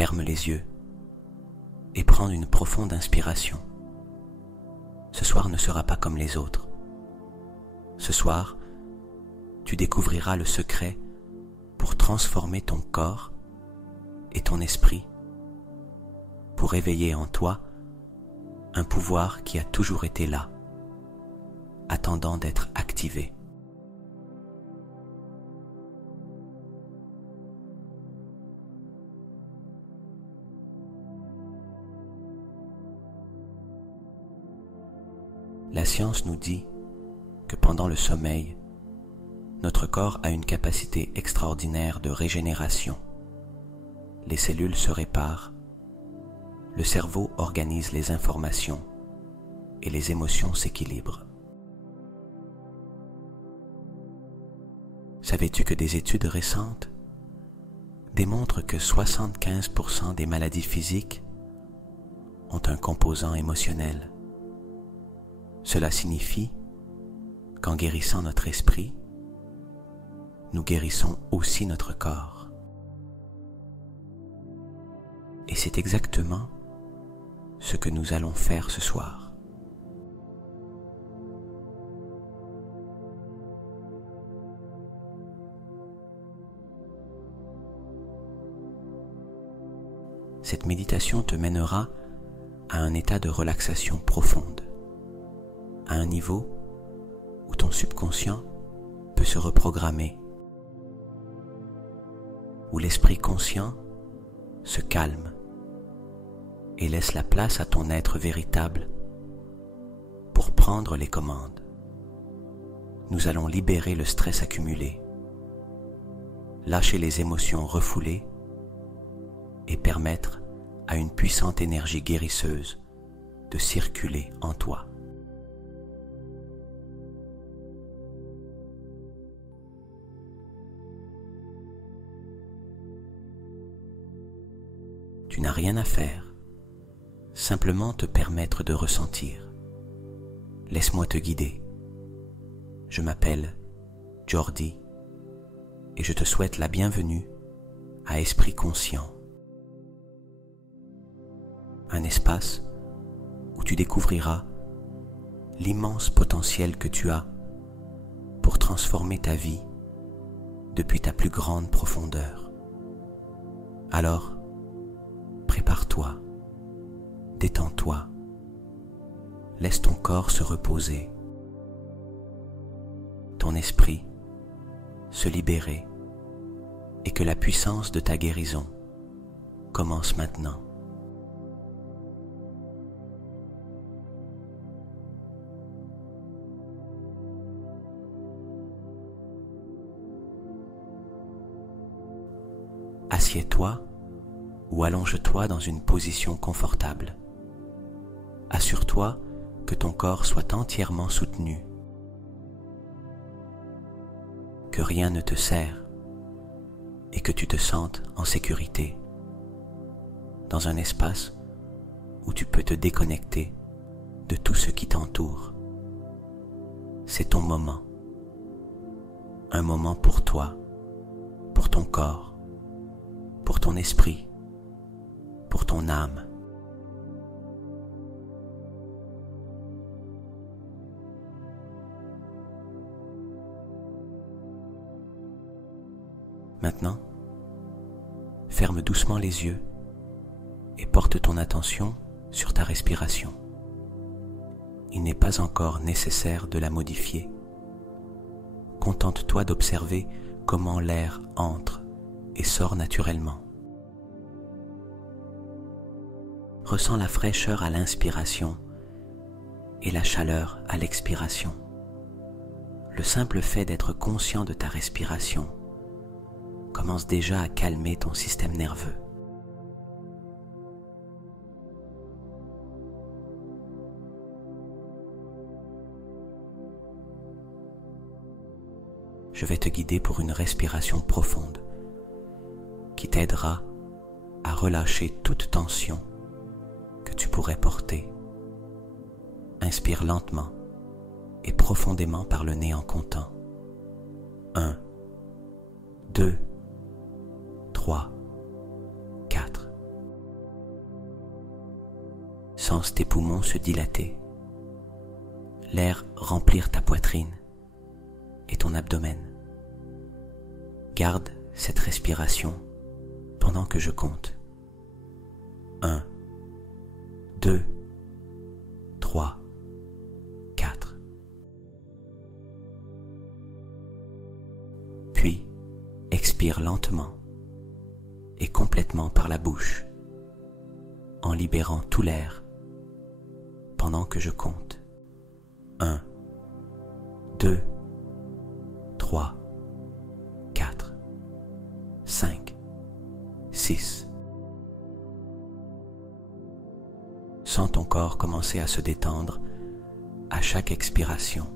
Ferme les yeux et prends une profonde inspiration. Ce soir ne sera pas comme les autres. Ce soir, tu découvriras le secret pour transformer ton corps et ton esprit, pour éveiller en toi un pouvoir qui a toujours été là, attendant d'être activé. La science nous dit que pendant le sommeil, notre corps a une capacité extraordinaire de régénération. Les cellules se réparent, le cerveau organise les informations et les émotions s'équilibrent. Savais-tu que des études récentes démontrent que 75% des maladies physiques ont un composant émotionnel? Cela signifie qu'en guérissant notre esprit, nous guérissons aussi notre corps. Et c'est exactement ce que nous allons faire ce soir. Cette méditation te mènera à un état de relaxation profonde, à un niveau où ton subconscient peut se reprogrammer, où l'esprit conscient se calme et laisse la place à ton être véritable pour prendre les commandes. Nous allons libérer le stress accumulé, lâcher les émotions refoulées et permettre à une puissante énergie guérisseuse de circuler en toi. Tu n'as rien à faire, simplement te permettre de ressentir. Laisse-moi te guider. Je m'appelle Jordi et je te souhaite la bienvenue à Esprit Conscient. Un espace où tu découvriras l'immense potentiel que tu as pour transformer ta vie depuis ta plus grande profondeur. Alors, prépare-toi, détends-toi, laisse ton corps se reposer, ton esprit se libérer et que la puissance de ta guérison commence maintenant. Assieds-toi ou allonge-toi dans une position confortable. Assure-toi que ton corps soit entièrement soutenu, que rien ne te serre et que tu te sentes en sécurité, dans un espace où tu peux te déconnecter de tout ce qui t'entoure. C'est ton moment, un moment pour toi, pour ton corps, pour ton esprit, pour ton âme. Maintenant, ferme doucement les yeux et porte ton attention sur ta respiration. Il n'est pas encore nécessaire de la modifier. Contente-toi d'observer comment l'air entre et sort naturellement. Ressens la fraîcheur à l'inspiration et la chaleur à l'expiration. Le simple fait d'être conscient de ta respiration commence déjà à calmer ton système nerveux. Je vais te guider pour une respiration profonde qui t'aidera à relâcher toute tension que tu pourrais porter. Inspire lentement et profondément par le nez en comptant. 1, 2, 3, 4. sens tes poumons se dilater, l'air remplir ta poitrine et ton abdomen. Garde cette respiration pendant que je compte. 1, 2, 3, 4. Puis, expire lentement et complètement par la bouche, en libérant tout l'air pendant que je compte. 1, 2, 3, 4, 5, 6. Sens ton corps commencer à se détendre à chaque expiration.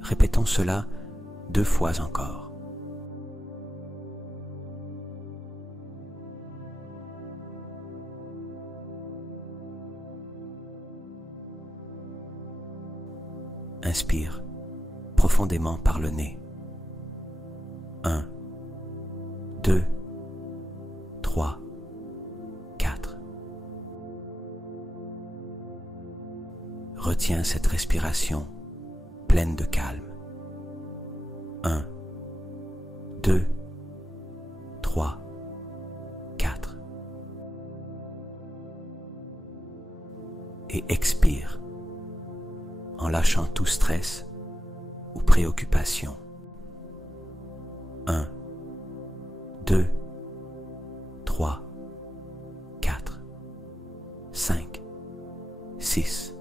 Répétons cela 2 fois encore. Inspire profondément par le nez. 1, 2, 3, 4. Retiens cette respiration pleine de calme. 1, 2, 3, 4. Et expire en lâchant tout stress ou préoccupation. 1, 2, 3, 4, 5, 6.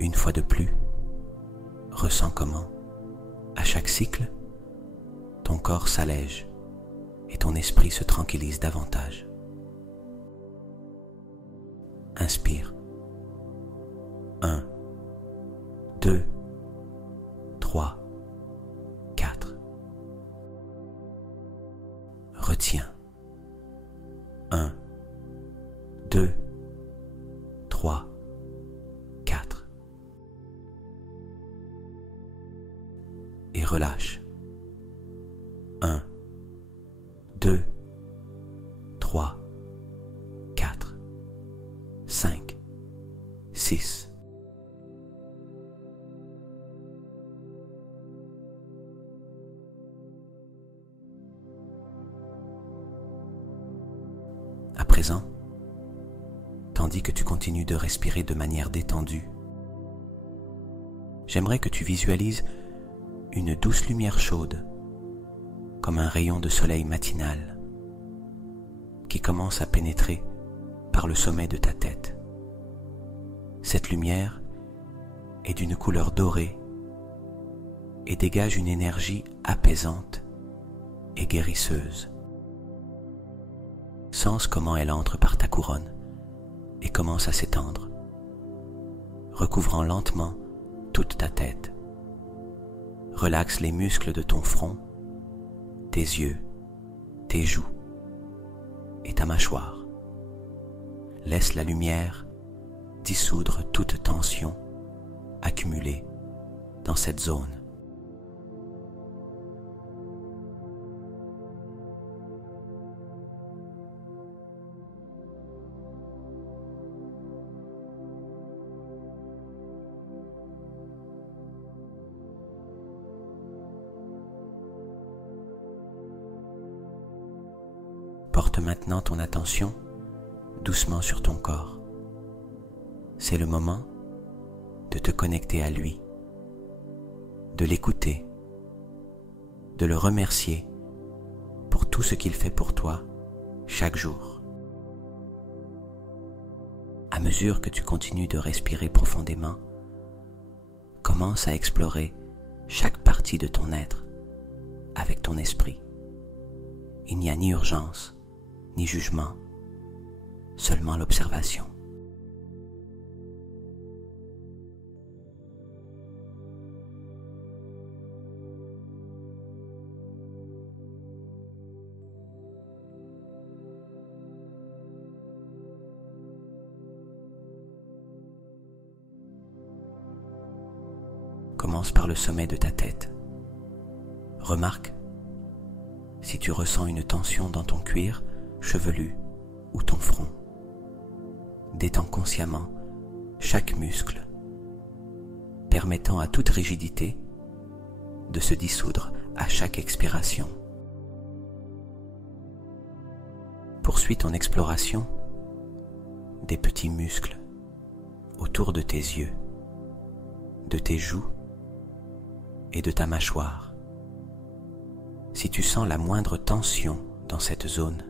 Une fois de plus, ressens comment, à chaque cycle, ton corps s'allège et ton esprit se tranquillise davantage. Inspire. 1, 2, 3, 4. Retiens. 1, 2, 3, 4. Et relâche. 1, 2, 3, 4, 5, 6. À présent, tandis que tu continues de respirer de manière détendue, j'aimerais que tu visualises une douce lumière chaude, comme un rayon de soleil matinal, qui commence à pénétrer par le sommet de ta tête. Cette lumière est d'une couleur dorée et dégage une énergie apaisante et guérisseuse. Sens comment elle entre par ta couronne et commence à s'étendre, recouvrant lentement toute ta tête. Relaxe les muscles de ton front, tes yeux, tes joues et ta mâchoire. Laisse la lumière dissoudre toute tension accumulée dans cette zone. Porte maintenant ton attention doucement sur ton corps. C'est le moment de te connecter à lui, de l'écouter, de le remercier pour tout ce qu'il fait pour toi chaque jour. À mesure que tu continues de respirer profondément, commence à explorer chaque partie de ton être avec ton esprit. Il n'y a ni urgence, ni jugement, seulement l'observation. Commence par le sommet de ta tête. Remarque si tu ressens une tension dans ton cuir chevelu ou ton front. Détends consciemment chaque muscle, permettant à toute rigidité de se dissoudre à chaque expiration. Poursuis ton exploration des petits muscles autour de tes yeux, de tes joues et de ta mâchoire. Si tu sens la moindre tension dans cette zone,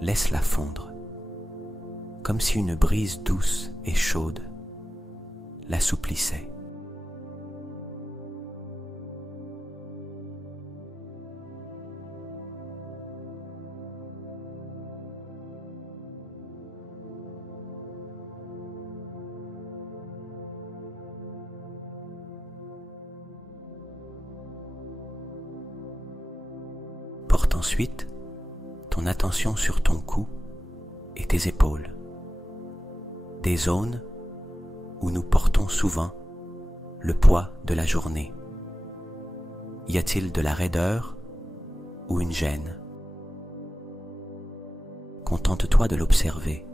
laisse-la fondre, comme si une brise douce et chaude l'assouplissait. Porte ensuite ton attention sur ton cou et tes épaules, des zones où nous portons souvent le poids de la journée. Y a-t-il de la raideur ou une gêne? Contente-toi de l'observer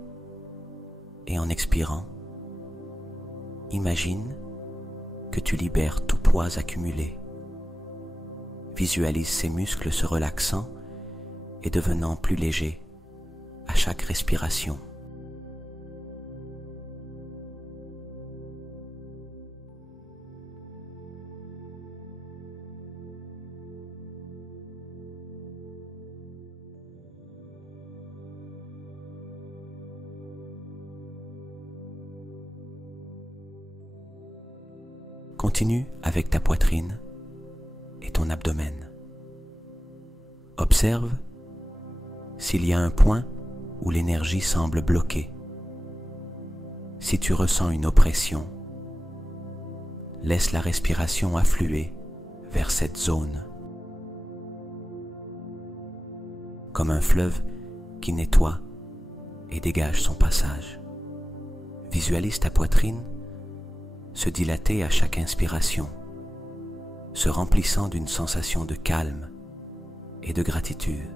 et en expirant, imagine que tu libères tout poids accumulé. Visualise ces muscles se relaxant et devenant plus légers à chaque respiration. Continue avec ta poitrine et ton abdomen. Observe s'il y a un point où l'énergie semble bloquée. Si tu ressens une oppression, laisse la respiration affluer vers cette zone, comme un fleuve qui nettoie et dégage son passage. Visualise ta poitrine se dilater à chaque inspiration, se remplissant d'une sensation de calme et de gratitude.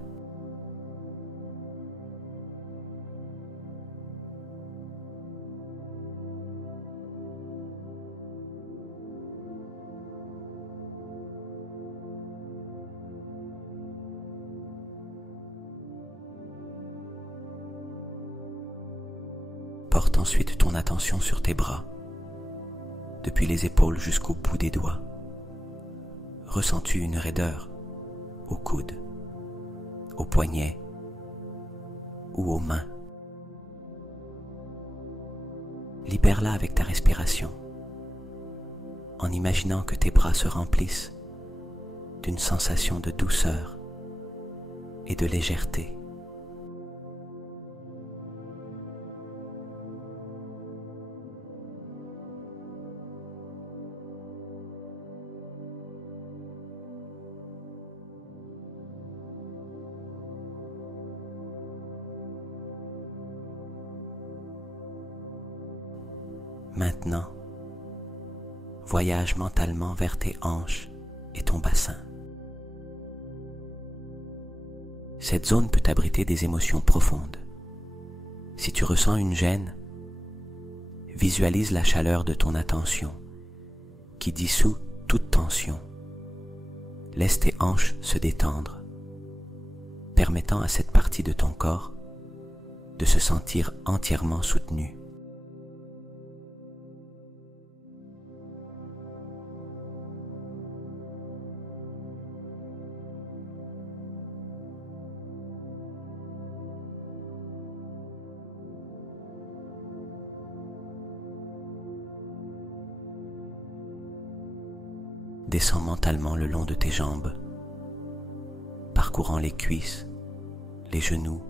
Porte ensuite ton attention sur tes bras, depuis les épaules jusqu'au bout des doigts. Ressens-tu une raideur au coude, aux poignets ou aux mains? Libère-la avec ta respiration, en imaginant que tes bras se remplissent d'une sensation de douceur et de légèreté. Maintenant, voyage mentalement vers tes hanches et ton bassin. Cette zone peut abriter des émotions profondes. Si tu ressens une gêne, visualise la chaleur de ton attention qui dissout toute tension. Laisse tes hanches se détendre, permettant à cette partie de ton corps de se sentir entièrement soutenue. Descends mentalement le long de tes jambes, parcourant les cuisses, les genoux,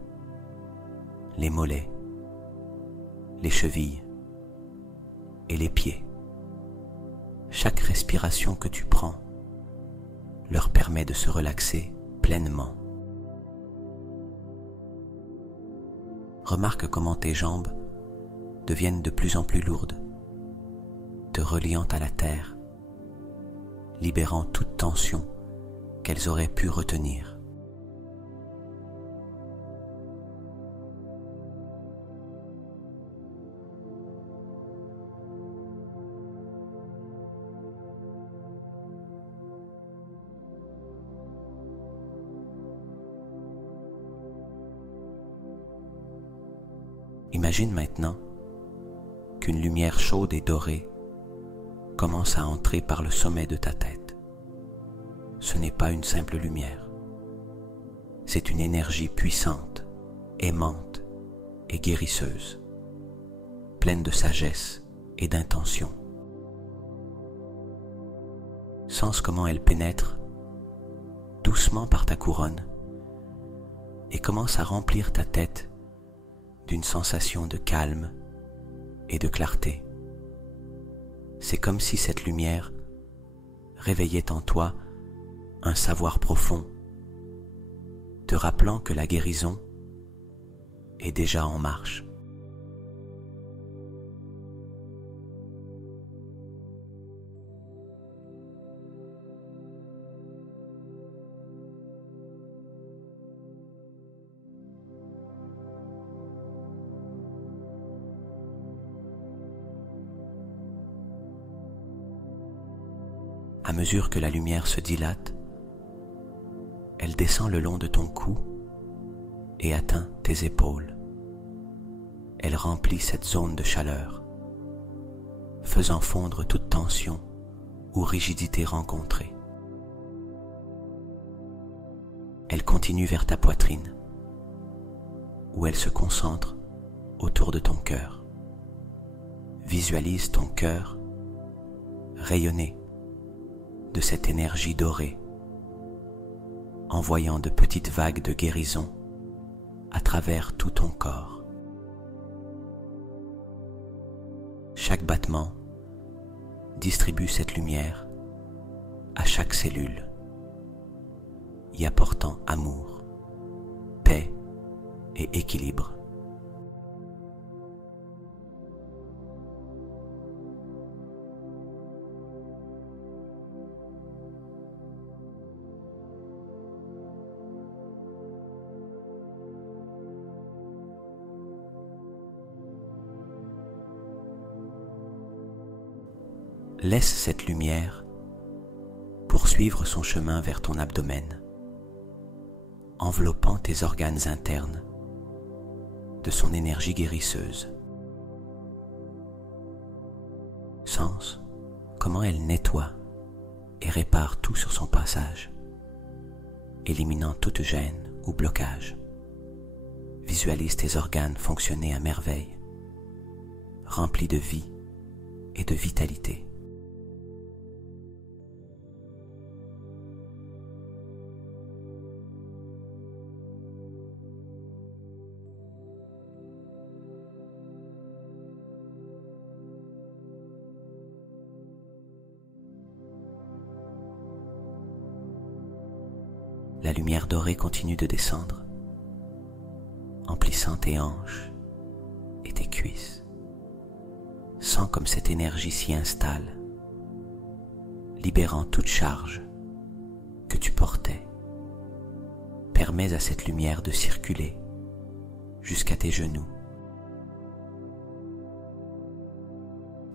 les mollets, les chevilles et les pieds. Chaque respiration que tu prends leur permet de se relaxer pleinement. Remarque comment tes jambes deviennent de plus en plus lourdes, te reliant à la terre, libérant toute tension qu'elles auraient pu retenir. Imagine maintenant qu'une lumière chaude et dorée commence à entrer par le sommet de ta tête. Ce n'est pas une simple lumière. C'est une énergie puissante, aimante et guérisseuse, pleine de sagesse et d'intention. Sens comment elle pénètre doucement par ta couronne et commence à remplir ta tête d'une sensation de calme et de clarté. C'est comme si cette lumière réveillait en toi un savoir profond, te rappelant que la guérison est déjà en marche. À mesure que la lumière se dilate, elle descend le long de ton cou et atteint tes épaules. Elle remplit cette zone de chaleur, faisant fondre toute tension ou rigidité rencontrée. Elle continue vers ta poitrine, où elle se concentre autour de ton cœur. Visualise ton cœur rayonner de cette énergie dorée, envoyant de petites vagues de guérison à travers tout ton corps. Chaque battement distribue cette lumière à chaque cellule, y apportant amour, paix et équilibre. Laisse cette lumière poursuivre son chemin vers ton abdomen, enveloppant tes organes internes de son énergie guérisseuse. Sens comment elle nettoie et répare tout sur son passage, éliminant toute gêne ou blocage. Visualise tes organes fonctionner à merveille, remplis de vie et de vitalité. La lumière dorée continue de descendre, emplissant tes hanches et tes cuisses. Sens comme cette énergie s'y installe, libérant toute charge que tu portais. Permets à cette lumière de circuler jusqu'à tes genoux,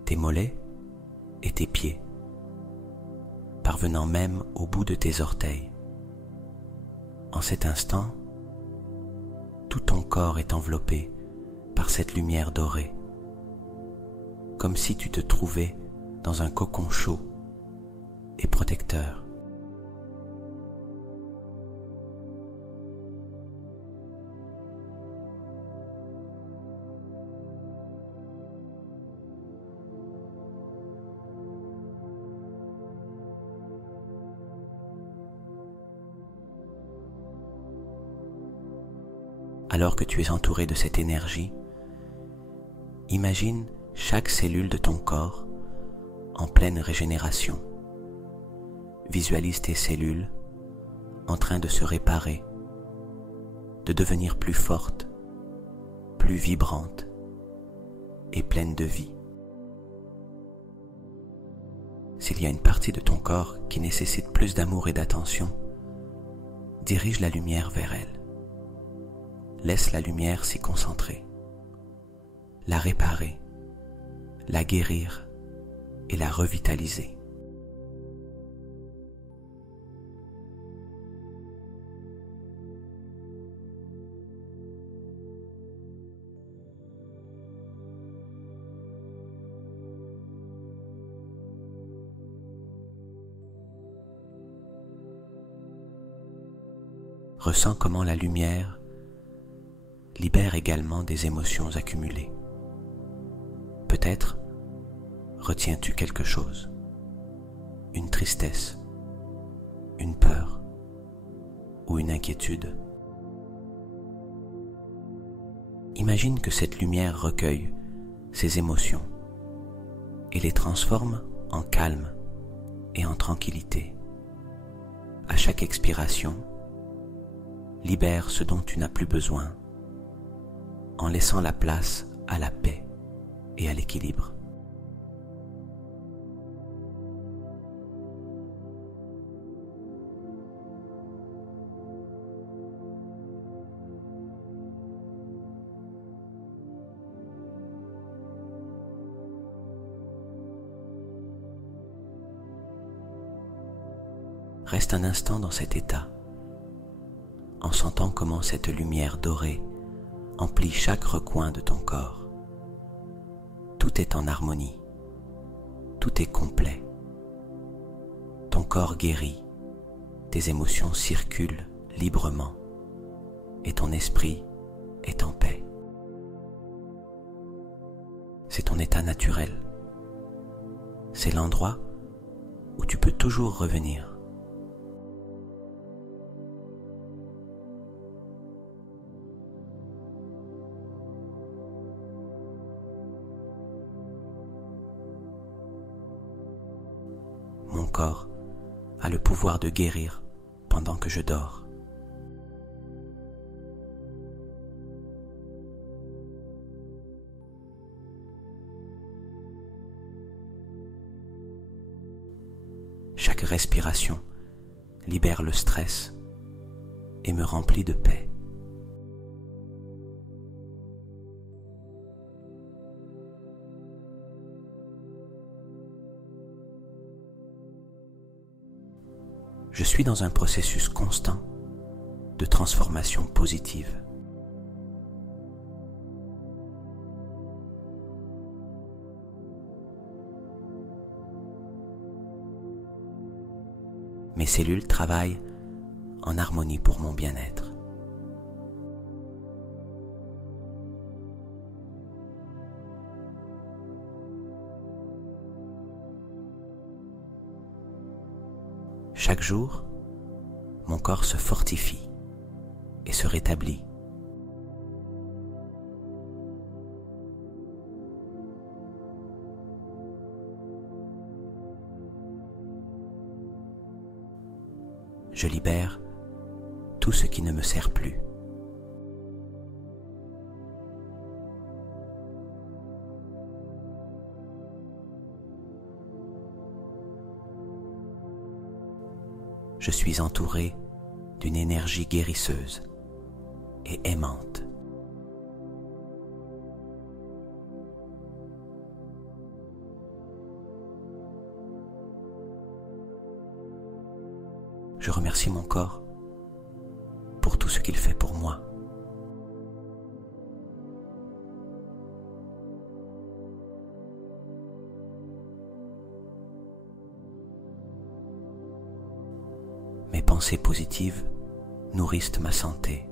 tes mollets et tes pieds, parvenant même au bout de tes orteils. En cet instant, tout ton corps est enveloppé par cette lumière dorée, comme si tu te trouvais dans un cocon chaud et protecteur. Alors que tu es entouré de cette énergie, imagine chaque cellule de ton corps en pleine régénération. Visualise tes cellules en train de se réparer, de devenir plus fortes, plus vibrantes et pleines de vie. S'il y a une partie de ton corps qui nécessite plus d'amour et d'attention, dirige la lumière vers elle. Laisse la lumière s'y concentrer, la réparer, la guérir et la revitaliser. Ressens comment la lumière libère également des émotions accumulées. Peut-être retiens-tu quelque chose, une tristesse, une peur ou une inquiétude. Imagine que cette lumière recueille ces émotions et les transforme en calme et en tranquillité. À chaque expiration, libère ce dont tu n'as plus besoin en laissant la place à la paix et à l'équilibre. Reste un instant dans cet état, en sentant comment cette lumière dorée emplit chaque recoin de ton corps. Tout est en harmonie, tout est complet. Ton corps guérit, tes émotions circulent librement et ton esprit est en paix. C'est ton état naturel. C'est l'endroit où tu peux toujours revenir. Mon corps a le pouvoir de guérir pendant que je dors. Chaque respiration libère le stress et me remplit de paix. Je suis dans un processus constant de transformation positive. Mes cellules travaillent en harmonie pour mon bien-être. Chaque jour, mon corps se fortifie et se rétablit. Je libère tout ce qui ne me sert plus. Je suis entouré d'une énergie guérisseuse et aimante. Je remercie mon corps pour tout ce qu'il fait pour moi. Mes pensées positives nourrissent ma santé.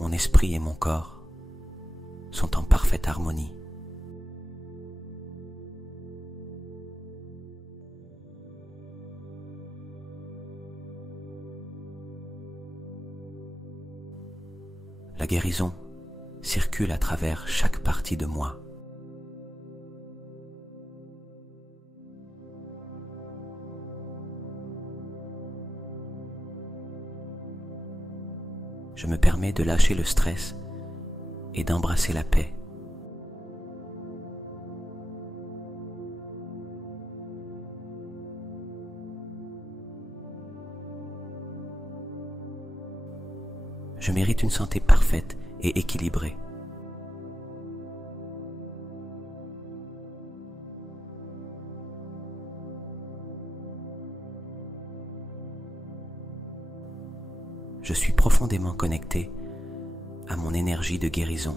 Mon esprit et mon corps sont en parfaite harmonie. La guérison circule à travers chaque partie de moi. Je me permets de lâcher le stress et d'embrasser la paix. Je mérite une santé parfaite et équilibrée. Je suis profondément connecté à mon énergie de guérison.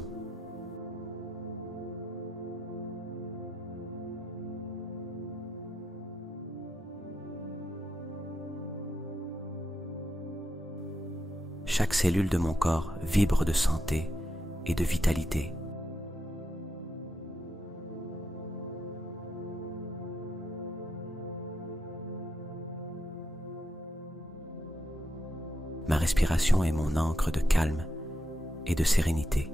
Chaque cellule de mon corps vibre de santé et de vitalité. Ma respiration est mon ancre de calme et de sérénité.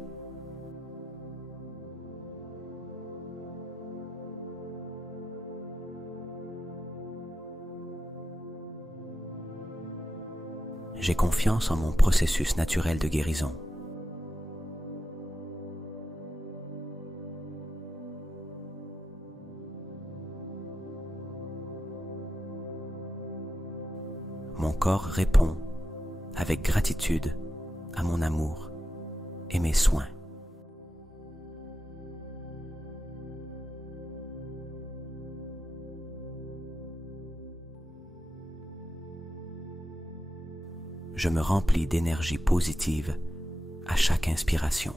J'ai confiance en mon processus naturel de guérison. Mon corps répond avec gratitude à mon amour et mes soins. Je me remplis d'énergie positive à chaque inspiration.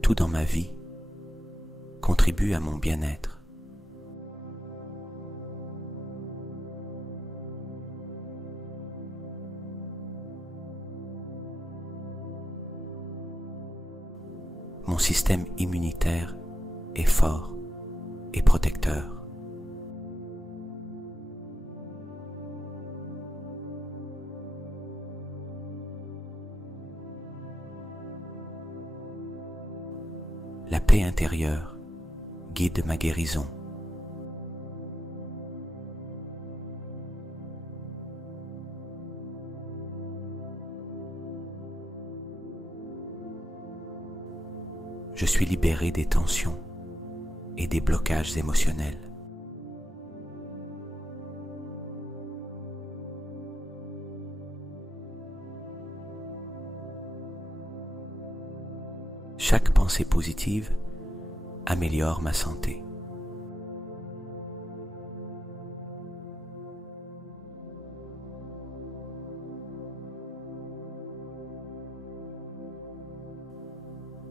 Tout dans ma vie contribue à mon bien-être. Mon système immunitaire est fort et protecteur. La paix intérieure guide ma guérison. Je suis libéré des tensions et des blocages émotionnels. Chaque pensée positive améliore ma santé.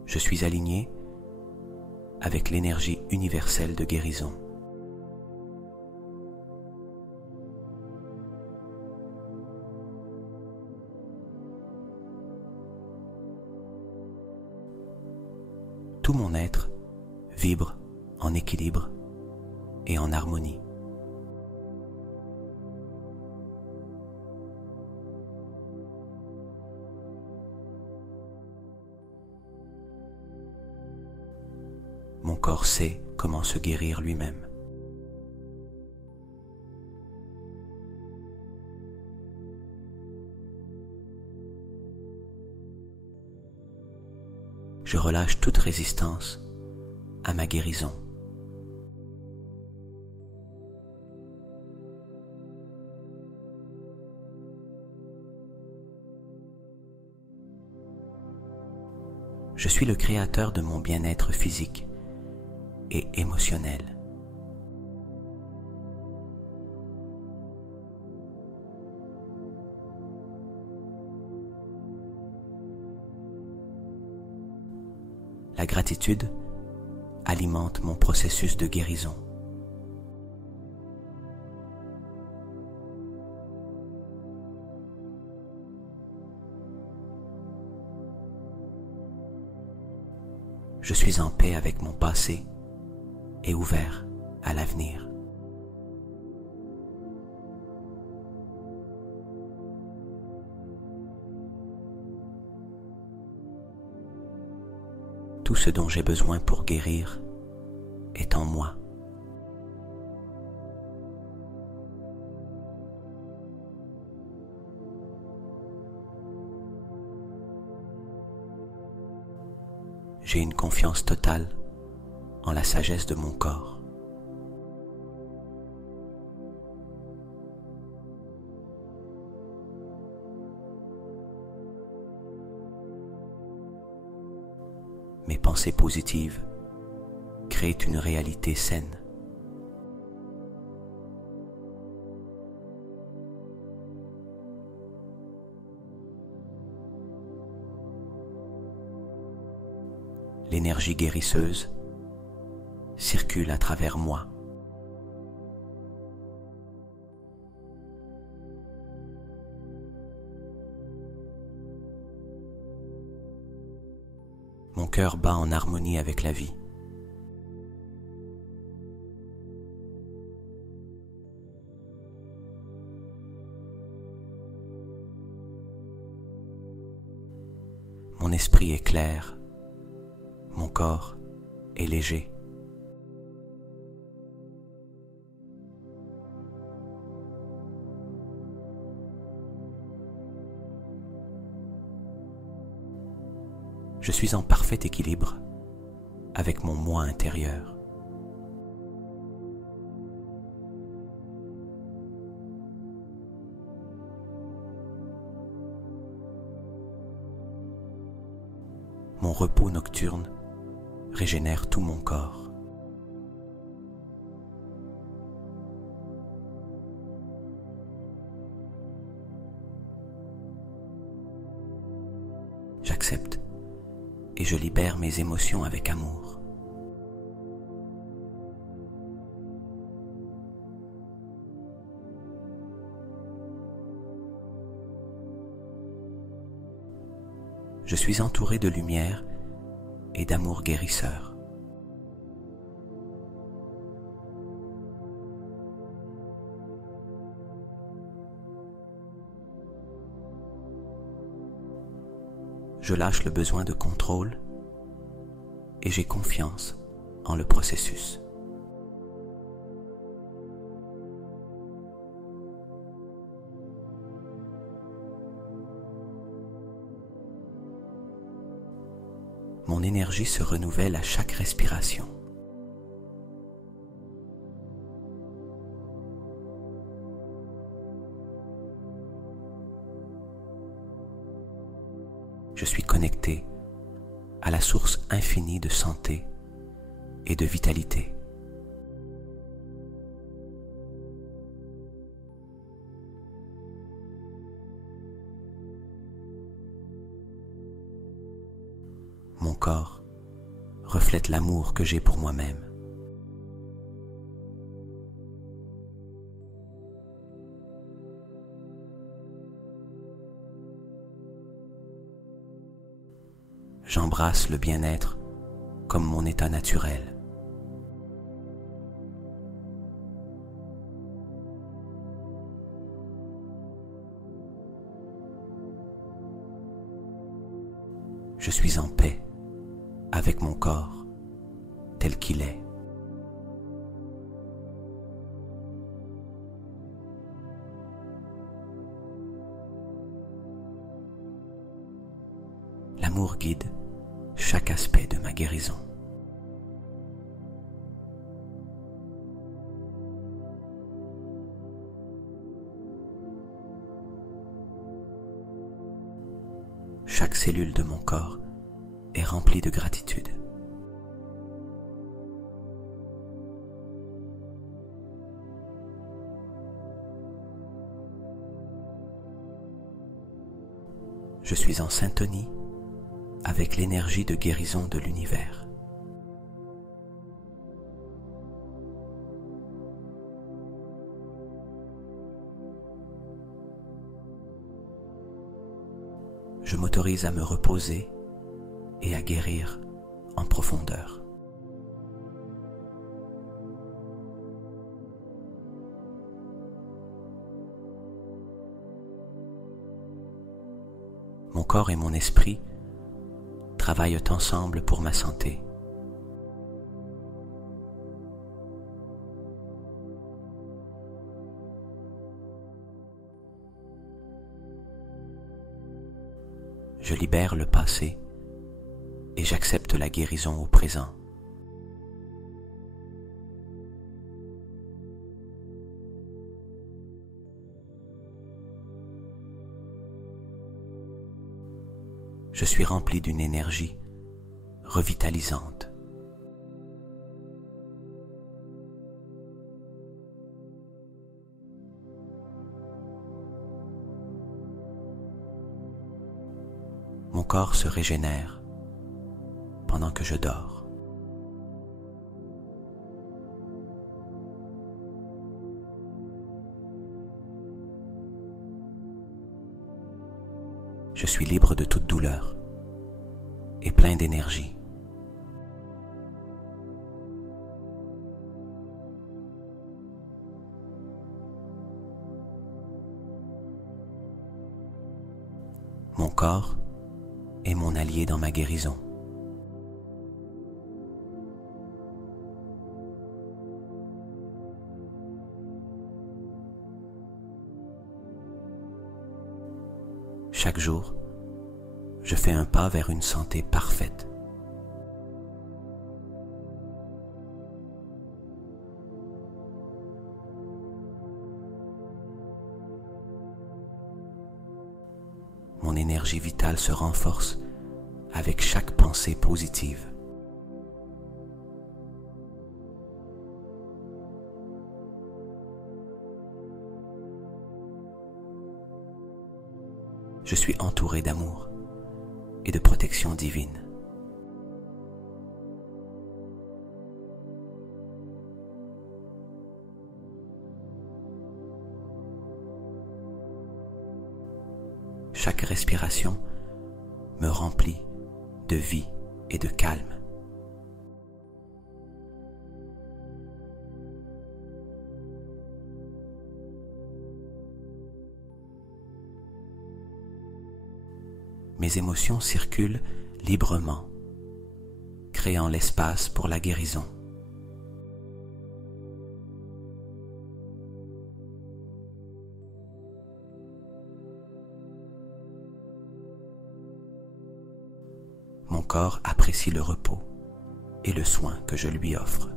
Je suis aligné avec l'énergie universelle de guérison. Tout mon être vibre en équilibre et en harmonie. Mon corps sait comment se guérir lui-même. Je relâche toute résistance à ma guérison. Je suis le créateur de mon bien-être physique et émotionnel. La gratitude alimente mon processus de guérison. Je suis en paix avec mon passé et ouvert à l'avenir. Tout ce dont j'ai besoin pour guérir est en moi. J'ai une confiance totale en la sagesse de mon corps. Mes pensées positives créent une réalité saine. L'énergie guérisseuse circule à travers moi. Mon cœur bat en harmonie avec la vie. Mon esprit est clair, mon corps est léger. Je suis en parfait équilibre avec mon moi intérieur. Mon repos nocturne régénère tout mon corps. J'accepte et je libère mes émotions avec amour. Je suis entouré de lumière et d'amour guérisseur. Je lâche le besoin de contrôle et j'ai confiance en le processus. Mon énergie se renouvelle à chaque respiration. Je suis connecté à la source infinie de santé et de vitalité. Mon corps reflète l'amour que j'ai pour moi-même. J'embrasse le bien-être comme mon état naturel. Je suis en paix avec mon corps tel qu'il est. L'amour guide chaque aspect de ma guérison. Chaque cellule de mon corps est remplie de gratitude. Je suis en syntonie avec l'énergie de guérison de l'univers. Je m'autorise à me reposer et à guérir en profondeur. Mon corps et mon esprit travaillent ensemble pour ma santé. Je libère le passé et j'accepte la guérison au présent. Je suis rempli d'une énergie revitalisante. Mon corps se régénère pendant que je dors. Je suis libre de toute douleur et plein d'énergie. Mon corps est mon allié dans ma guérison. Chaque jour, je fais un pas vers une santé parfaite. Mon énergie vitale se renforce avec chaque pensée positive. Je suis entouré d'amour et de protection divine. Chaque respiration me remplit de vie et de calme. Mes émotions circulent librement, créant l'espace pour la guérison. Mon corps apprécie le repos et le soin que je lui offre.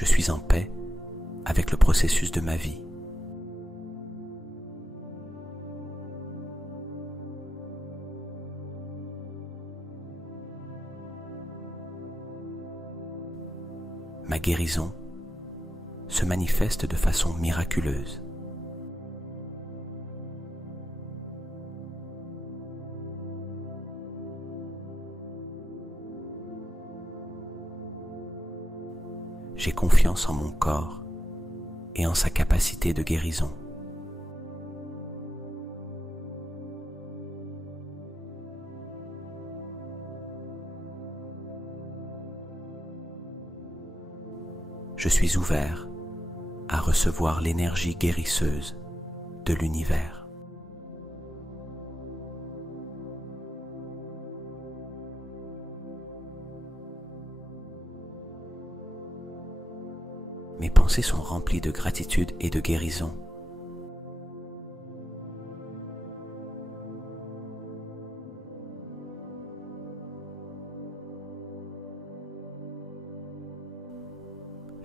Je suis en paix avec le processus de ma vie. Ma guérison se manifeste de façon miraculeuse. J'ai confiance en mon corps et en sa capacité de guérison. Je suis ouvert à recevoir l'énergie guérisseuse de l'univers. Mes pensées sont remplies de gratitude et de guérison.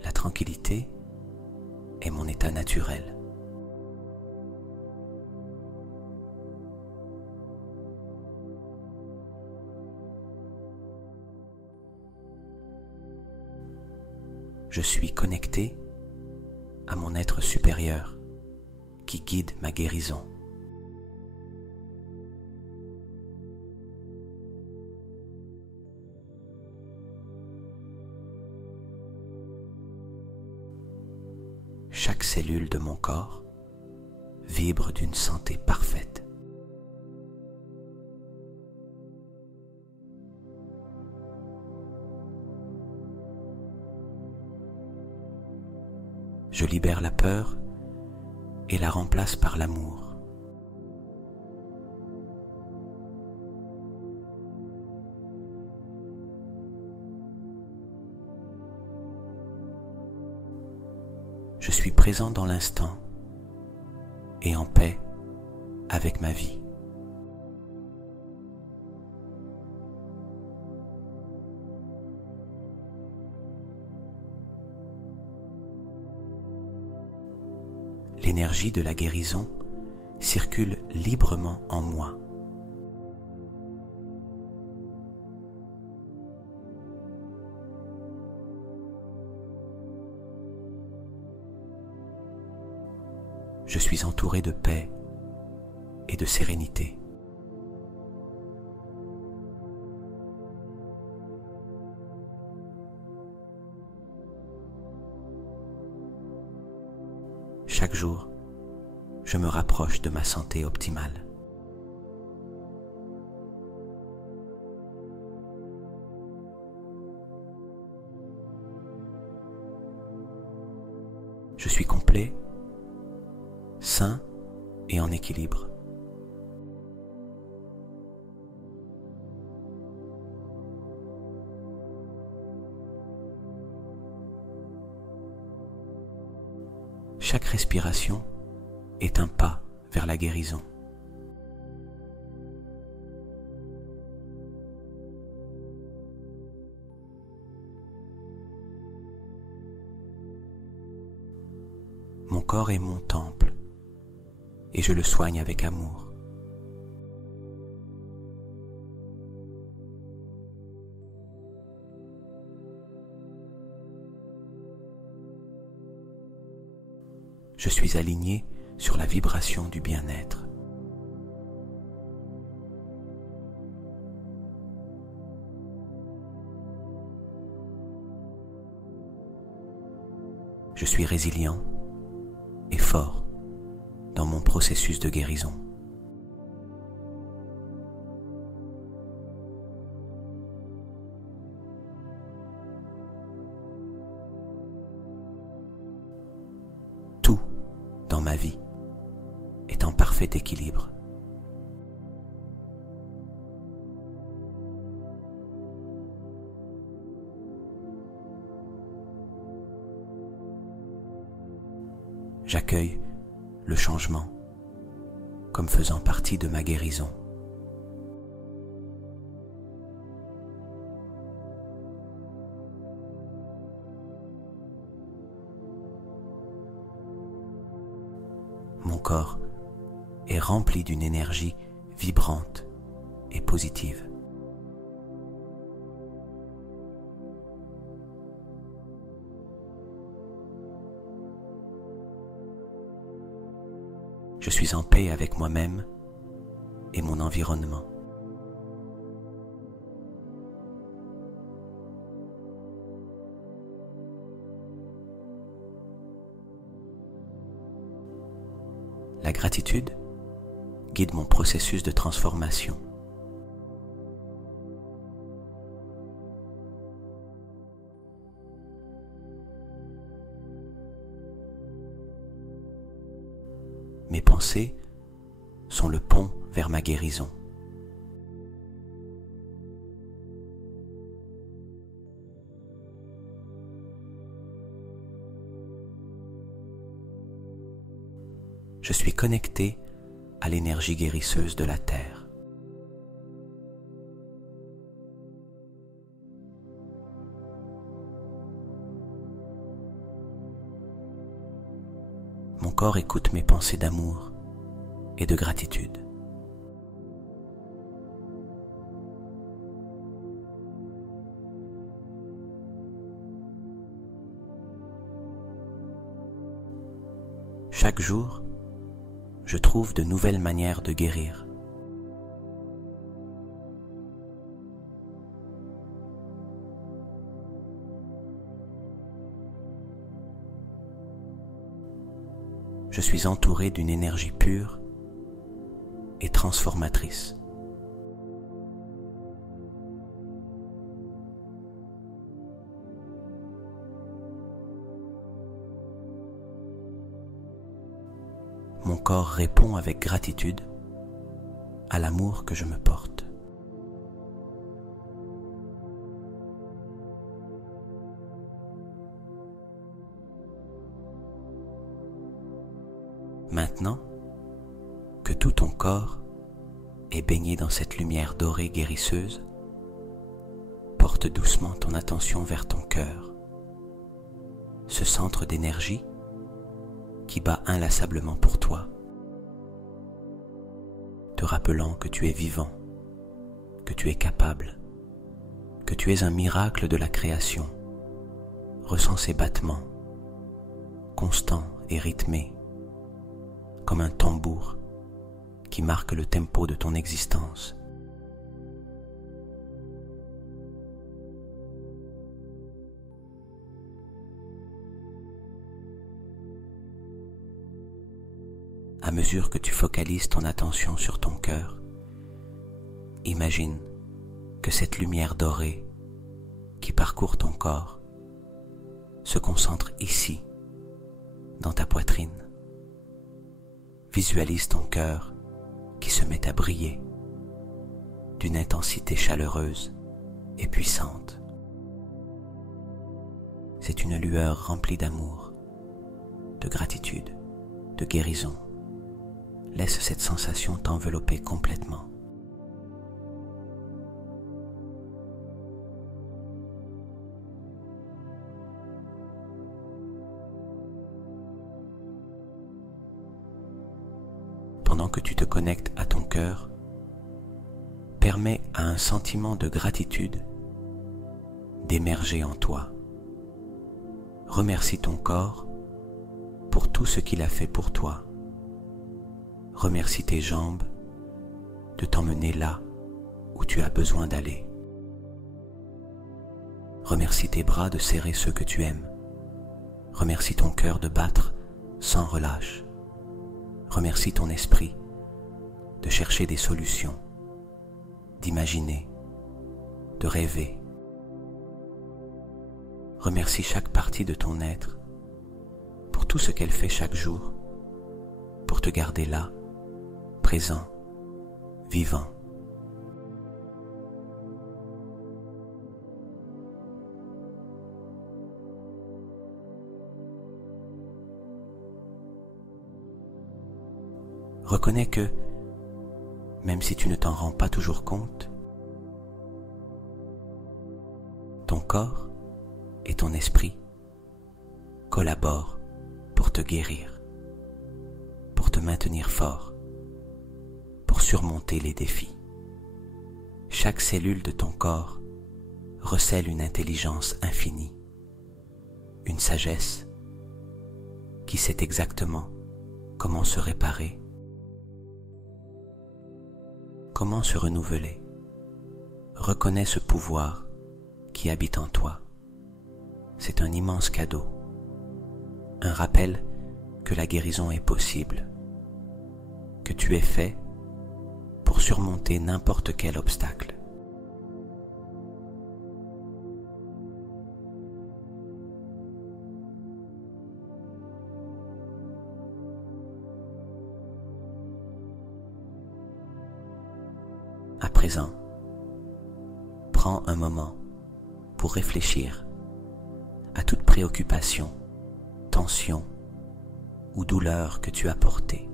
La tranquillité est mon état naturel. Je suis connecté à mon être supérieur qui guide ma guérison. Chaque cellule de mon corps vibre d'une santé parfaite. Je libère la peur et la remplace par l'amour. Je suis présent dans l'instant et en paix avec ma vie. L'énergie de la guérison circule librement en moi. Je suis entouré de paix et de sérénité. chaque jour, je me rapproche de ma santé optimale. Je suis complet, sain et en équilibre. Chaque respiration est un pas vers la guérison. Mon corps est mon temple et je le soigne avec amour. Je suis aligné sur la vibration du bien-être. Je suis résilient et fort dans mon processus de guérison. Tout dans ma vie est en parfait équilibre. J'accueille le changement comme faisant partie de ma guérison. Mon corps est rempli d'une énergie vibrante et positive. Je suis en paix avec moi-même et mon environnement. La gratitude guide mon processus de transformation. Mes pensées sont le pont vers ma guérison. Je suis connecté à l'énergie guérisseuse de la Terre. Mon corps écoute mes pensées d'amour et de gratitude. Chaque jour, je trouve de nouvelles manières de guérir. Je suis entouré d'une énergie pure et transformatrice. Mon corps répond avec gratitude à l'amour que je me porte. Maintenant que tout ton corps est baigné dans cette lumière dorée guérisseuse, porte doucement ton attention vers ton cœur, ce centre d'énergie qui bat inlassablement pour toi, te rappelant que tu es vivant, que tu es capable, que tu es un miracle de la création. Ressens ces battements, constants et rythmés, comme un tambour qui marque le tempo de ton existence. mesure que tu focalises ton attention sur ton cœur, imagine que cette lumière dorée qui parcourt ton corps se concentre ici, dans ta poitrine. Visualise ton cœur qui se met à briller d'une intensité chaleureuse et puissante. C'est une lueur remplie d'amour, de gratitude, de guérison. Laisse cette sensation t'envelopper complètement. Pendant que tu te connectes à ton cœur, permets à un sentiment de gratitude d'émerger en toi. Remercie ton corps pour tout ce qu'il a fait pour toi. Remercie tes jambes de t'emmener là où tu as besoin d'aller. Remercie tes bras de serrer ceux que tu aimes. Remercie ton cœur de battre sans relâche. Remercie ton esprit de chercher des solutions, d'imaginer, de rêver. Remercie chaque partie de ton être pour tout ce qu'elle fait chaque jour, pour te garder là, présent, vivant. Reconnais que, même si tu ne t'en rends pas toujours compte, ton corps et ton esprit collaborent pour te guérir, pour te maintenir fort, pour surmonter les défis. Chaque cellule de ton corps recèle une intelligence infinie, une sagesse qui sait exactement comment se réparer, comment se renouveler. Reconnais ce pouvoir qui habite en toi. C'est un immense cadeau, un rappel que la guérison est possible, que tu es fait pour surmonter n'importe quel obstacle. À présent, prends un moment pour réfléchir à toute préoccupation, tension ou douleur que tu as portée.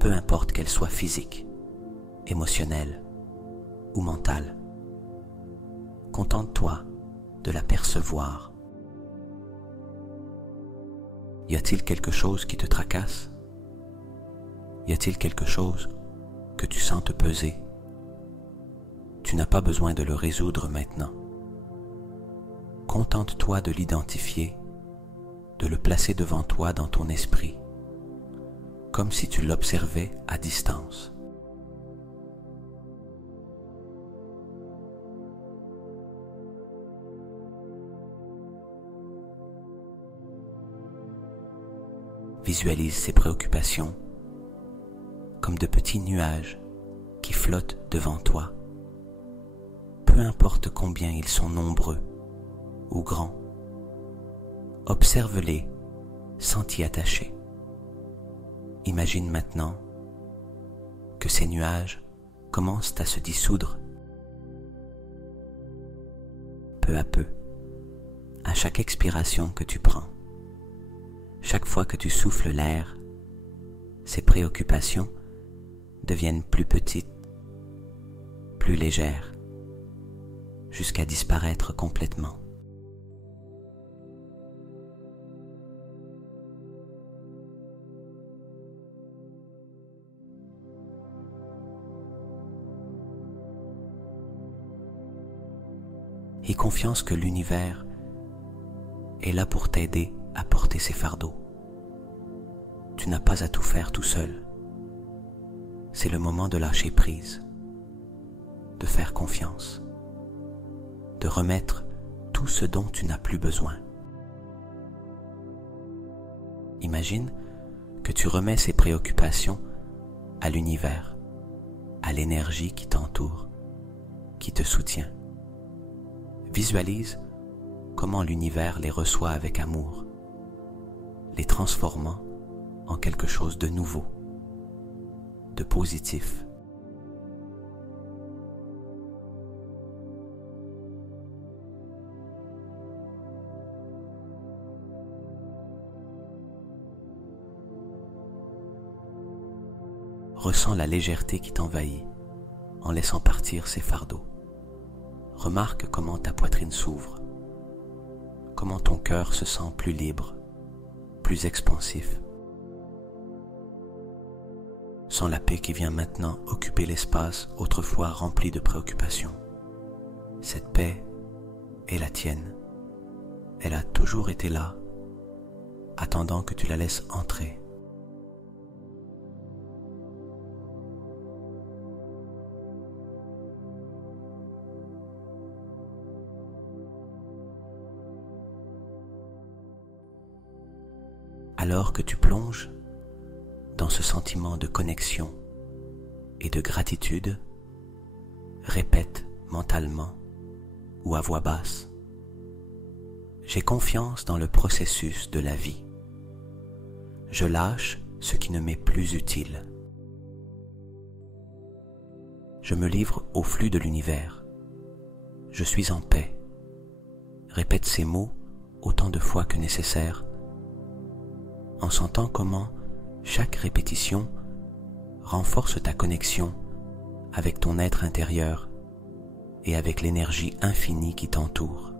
Peu importe qu'elle soit physique, émotionnelle ou mentale. Contente-toi de la percevoir. Y a-t-il quelque chose qui te tracasse? Y a-t-il quelque chose que tu sens te peser? Tu n'as pas besoin de le résoudre maintenant. Contente-toi de l'identifier, de le placer devant toi dans ton esprit, comme si tu l'observais à distance. Visualise ces préoccupations comme de petits nuages qui flottent devant toi. Peu importe combien ils sont nombreux ou grands, observe-les sans t'y attacher. Imagine maintenant que ces nuages commencent à se dissoudre. Peu à peu, à chaque expiration que tu prends, chaque fois que tu souffles l'air, ces préoccupations deviennent plus petites, plus légères, jusqu'à disparaître complètement. Aie confiance que l'univers est là pour t'aider à porter ces fardeaux. Tu n'as pas à tout faire tout seul. C'est le moment de lâcher prise, de faire confiance, de remettre tout ce dont tu n'as plus besoin. Imagine que tu remets ces préoccupations à l'univers, à l'énergie qui t'entoure, qui te soutient. Visualise comment l'univers les reçoit avec amour, les transformant en quelque chose de nouveau, de positif. Ressens la légèreté qui t'envahit en laissant partir ces fardeaux. Remarque comment ta poitrine s'ouvre, comment ton cœur se sent plus libre, plus expansif. Sens la paix qui vient maintenant occuper l'espace autrefois rempli de préoccupations. Cette paix est la tienne. Elle a toujours été là, attendant que tu la laisses entrer. Alors que tu plonges dans ce sentiment de connexion et de gratitude, répète mentalement ou à voix basse: j'ai confiance dans le processus de la vie. Je lâche ce qui ne m'est plus utile. Je me livre au flux de l'univers. Je suis en paix. Répète ces mots autant de fois que nécessaire, en sentant comment chaque répétition renforce ta connexion avec ton être intérieur et avec l'énergie infinie qui t'entoure.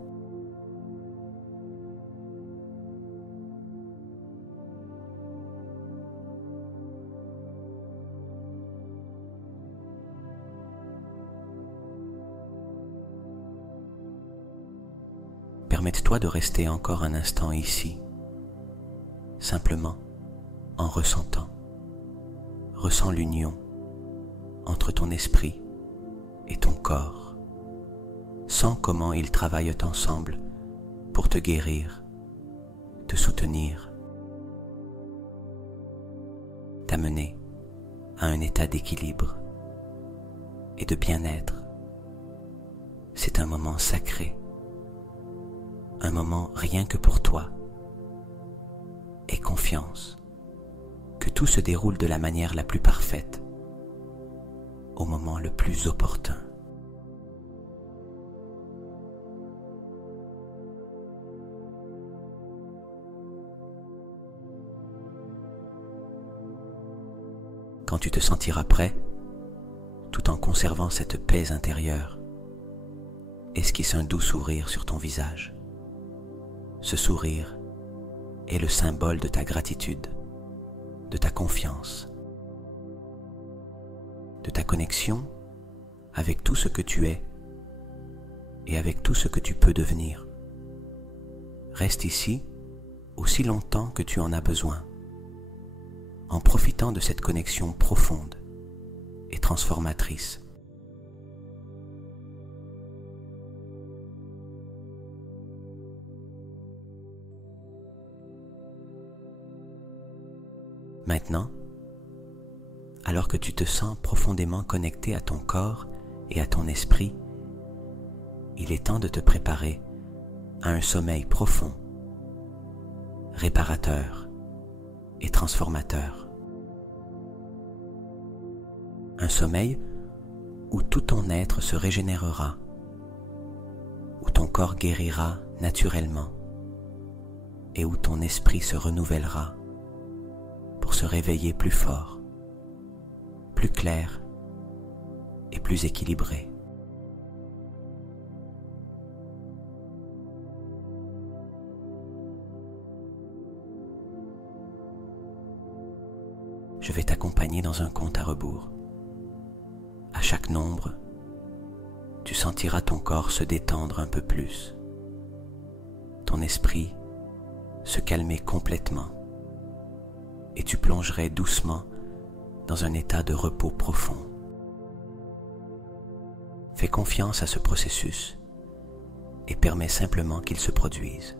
Permette-toi de rester encore un instant ici, simplement en ressentant. Ressens l'union entre ton esprit et ton corps. Sens comment ils travaillent ensemble pour te guérir, te soutenir, t'amener à un état d'équilibre et de bien-être. C'est un moment sacré, un moment rien que pour toi. Aie confiance que tout se déroule de la manière la plus parfaite, au moment le plus opportun. Quand tu te sentiras prêt, tout en conservant cette paix intérieure, esquisse un doux sourire sur ton visage. Ce sourire est le symbole de ta gratitude, de ta confiance, de ta connexion avec tout ce que tu es et avec tout ce que tu peux devenir. Reste ici aussi longtemps que tu en as besoin, en profitant de cette connexion profonde et transformatrice. Maintenant, alors que tu te sens profondément connecté à ton corps et à ton esprit, il est temps de te préparer à un sommeil profond, réparateur et transformateur. Un sommeil où tout ton être se régénérera, où ton corps guérira naturellement et où ton esprit se renouvellera pour se réveiller plus fort, plus clair et plus équilibré. Je vais t'accompagner dans un compte à rebours. À chaque nombre, tu sentiras ton corps se détendre un peu plus, ton esprit se calmer complètement, et tu plongerais doucement dans un état de repos profond. Fais confiance à ce processus et permets simplement qu'il se produise.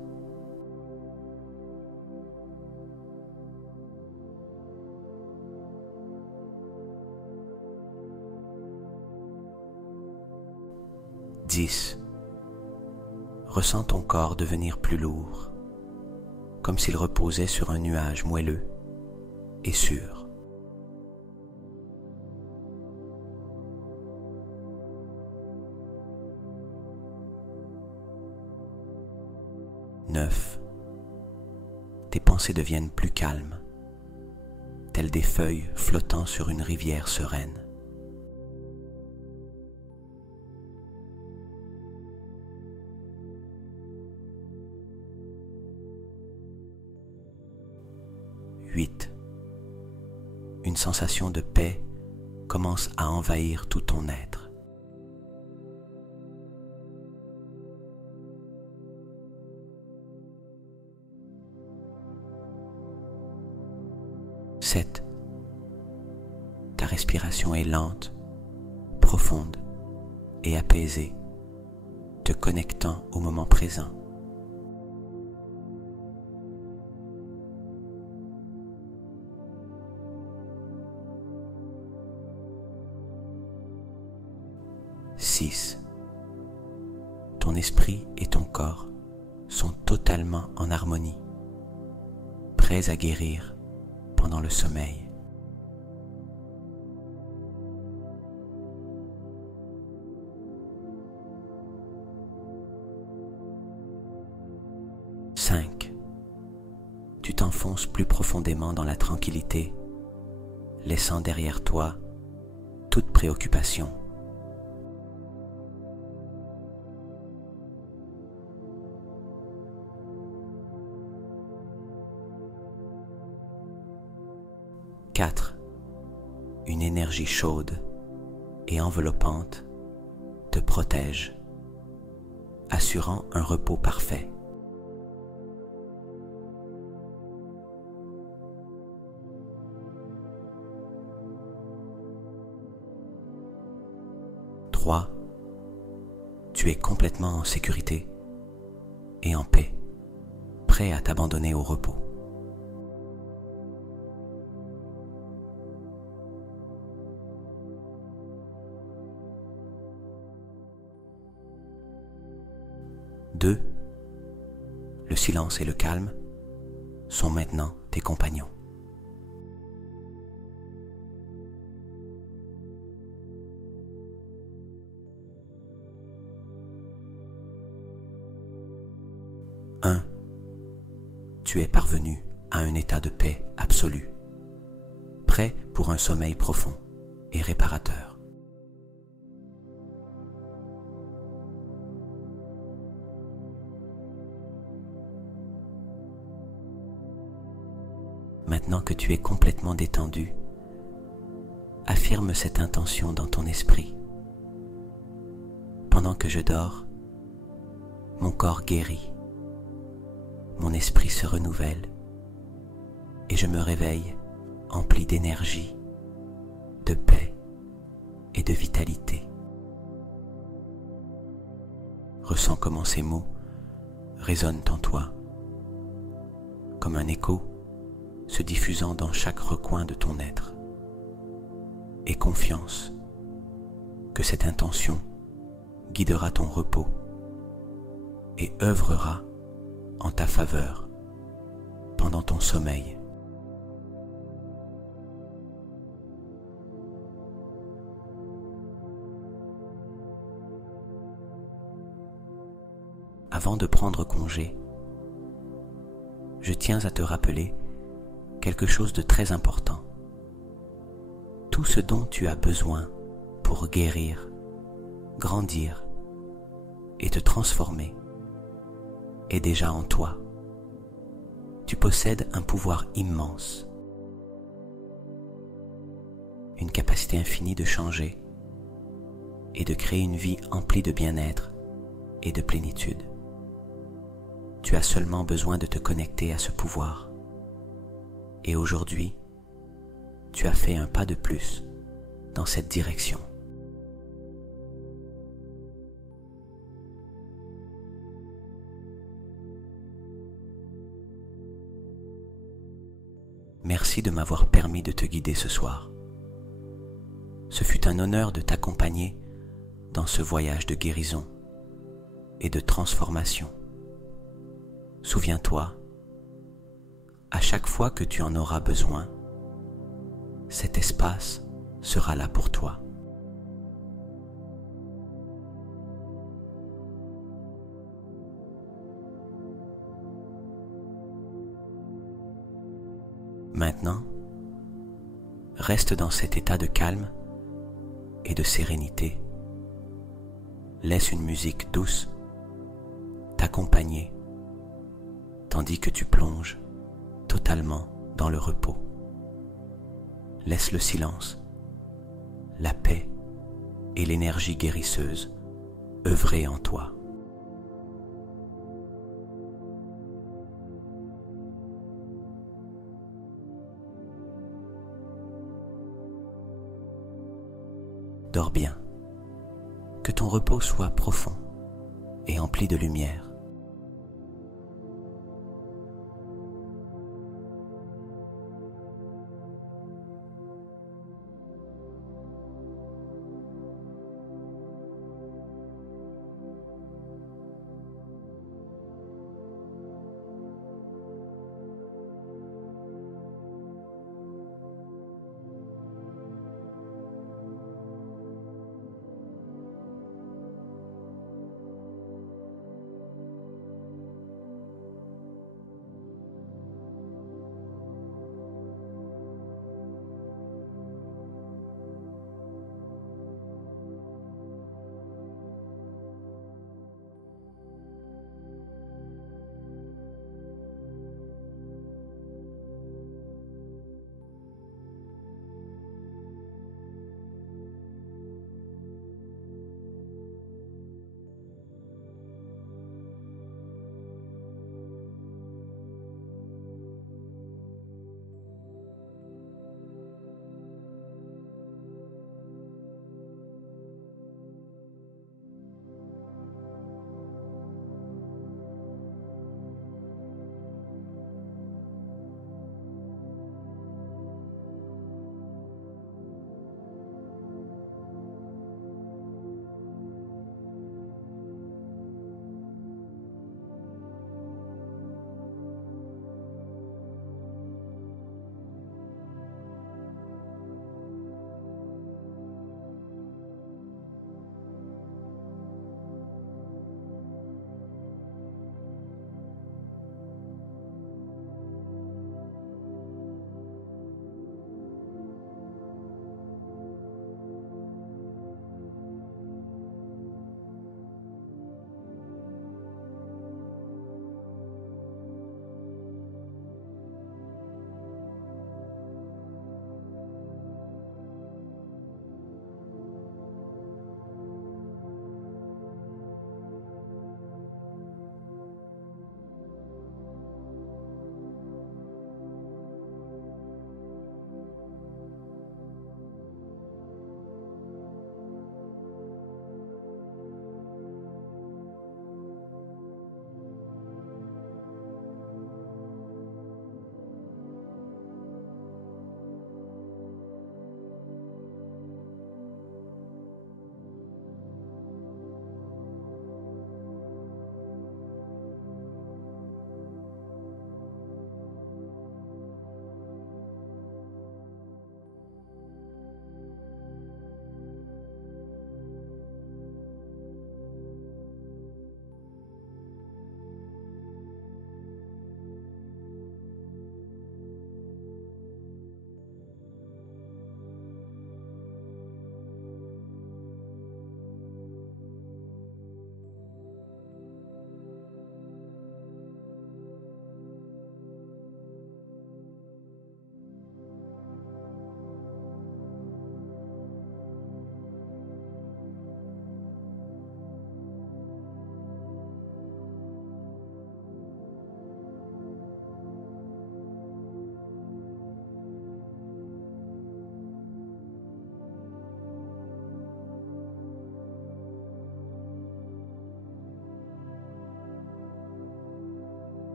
10. Ressens ton corps devenir plus lourd, comme s'il reposait sur un nuage moelleux et sûr. 9. Tes pensées deviennent plus calmes, telles des feuilles flottant sur une rivière sereine. 8. Une sensation de paix commence à envahir tout ton être. 7. Ta respiration est lente, profonde et apaisée, te connectant au moment présent. 6. Ton esprit et ton corps sont totalement en harmonie, prêts à guérir pendant le sommeil. 5. Tu t'enfonces plus profondément dans la tranquillité, laissant derrière toi toute préoccupation. 4. Une énergie chaude et enveloppante te protège, assurant un repos parfait. 3. Tu es complètement en sécurité et en paix, prêt à t'abandonner au repos. 2. Le silence et le calme sont maintenant tes compagnons. 1. Tu es parvenu à un état de paix absolue, prêt pour un sommeil profond et réparateur. Maintenant que tu es complètement détendu, affirme cette intention dans ton esprit. Pendant que je dors, mon corps guérit, mon esprit se renouvelle et je me réveille empli d'énergie, de paix et de vitalité. Ressens comment ces mots résonnent en toi, comme un écho se diffusant dans chaque recoin de ton être. Aie confiance que cette intention guidera ton repos et œuvrera en ta faveur pendant ton sommeil. Avant de prendre congé, je tiens à te rappeler quelque chose de très important. Tout ce dont tu as besoin pour guérir, grandir et te transformer est déjà en toi. Tu possèdes un pouvoir immense, une capacité infinie de changer et de créer une vie emplie de bien-être et de plénitude. Tu as seulement besoin de te connecter à ce pouvoir. Et aujourd'hui, tu as fait un pas de plus dans cette direction. Merci de m'avoir permis de te guider ce soir. Ce fut un honneur de t'accompagner dans ce voyage de guérison et de transformation. Souviens-toi, à chaque fois que tu en auras besoin, cet espace sera là pour toi. Maintenant, reste dans cet état de calme et de sérénité. Laisse une musique douce t'accompagner tandis que tu plonges totalement dans le repos. Laisse le silence, la paix et l'énergie guérisseuse œuvrer en toi. Dors bien, que ton repos soit profond et empli de lumière.